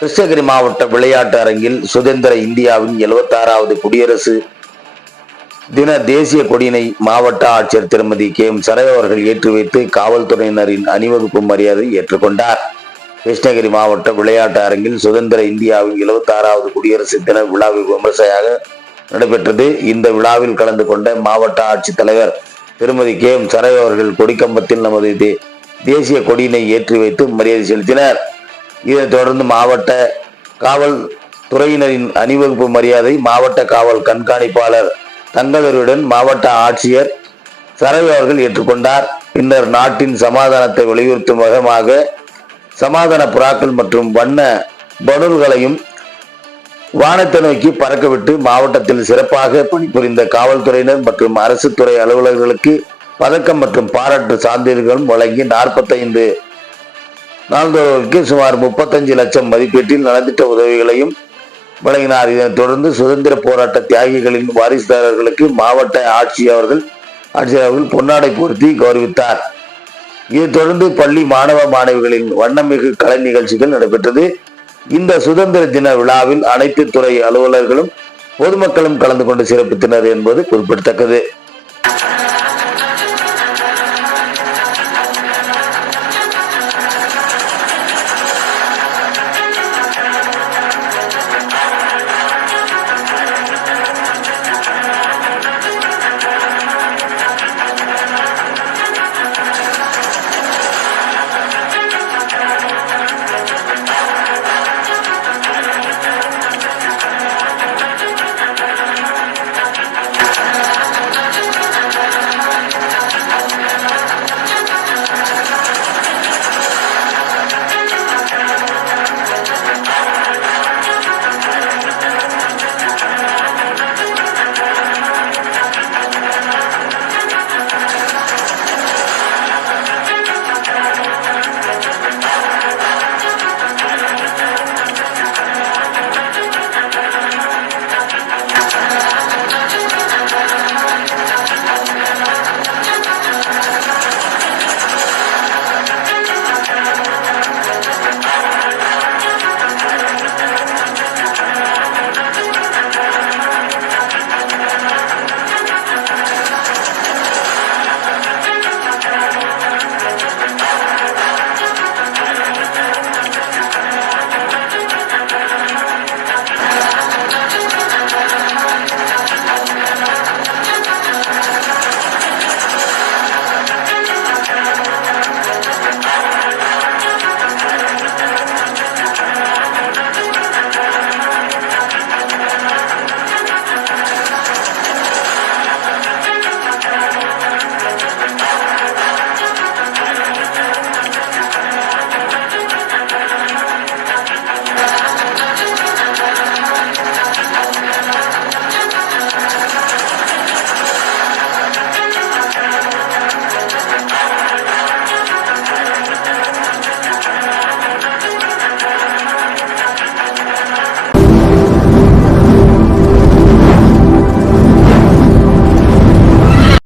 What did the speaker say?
கிருஷ்ணகிரி மாவட்ட விளையாட்டு அரங்கில் சுதந்திர இந்தியாவின் 76வது குடியரசு தின தேசிய கொடியினை மாவட்ட ஆட்சியர் திருமதி KM சரய் அவர்கள் ஏற்றி வைத்து காவல்துறையினரின் அணிவகுப்பு மரியாதை ஏற்றுக்கொண்டார். கிருஷ்ணகிரி மாவட்ட விளையாட்டு அரங்கில் சுதந்திர இந்தியாவின் 76வது குடியரசு தின விழா விமர்சையாக நடைபெற்றது. இந்த விழாவில் கலந்து கொண்ட மாவட்ட ஆட்சித்தலைவர் திருமதி KM சரய் அவர்கள் கொடிக்கம்பத்தில் நமது தேசிய கொடியினை ஏற்றி வைத்து மரியாதை செலுத்தினர். இதைத் தொடர்ந்து மாவட்ட காவல் துறையினரின் அணிவகுப்பு மரியாதை மாவட்ட காவல் கண்காணிப்பாளர் தங்கவேலுடன் மாவட்ட ஆட்சியர் சரய் அவர்கள் ஏற்றுக்கொண்டார். பின்னர் நாட்டின் சமாதானத்தை வலியுறுத்தும் விதமாக சமாதான புறாக்கள் மற்றும் வண்ண பலூன்களையும் வானத்தை நோக்கி பறக்கவிட்டு மாவட்டத்தில் சிறப்பாக பணிபுரிந்த காவல்துறையினர் மற்றும் அரசு துறை அலுவலர்களுக்கு பதக்கம் மற்றும் பாராட்டு சான்றிதழ்களும் வழங்கி 45 நாள்தோறுக்கு சுமார் 35 லட்சம் மதிப்பீட்டில் நலத்திட்ட உதவிகளையும் வழங்கினார். இதனைத் தொடர்ந்து சுதந்திர போராட்ட தியாகிகளின் வாரிசுதாரர்களுக்கு மாவட்ட ஆட்சியர் அவர்கள் பொன்னாடை பொருத்தி கௌரவித்தார். இதைத் தொடர்ந்து பள்ளி மாணவ மாணவிகளின் வண்ணமிகு கலை நிகழ்ச்சிகள் நடைபெற்றது. இந்த சுதந்திர தின விழாவில் அனைத்து துறை அலுவலர்களும் பொதுமக்களும் கலந்து கொண்டு சிறப்பித்தனர் என்பது குறிப்பிடத்தக்கது.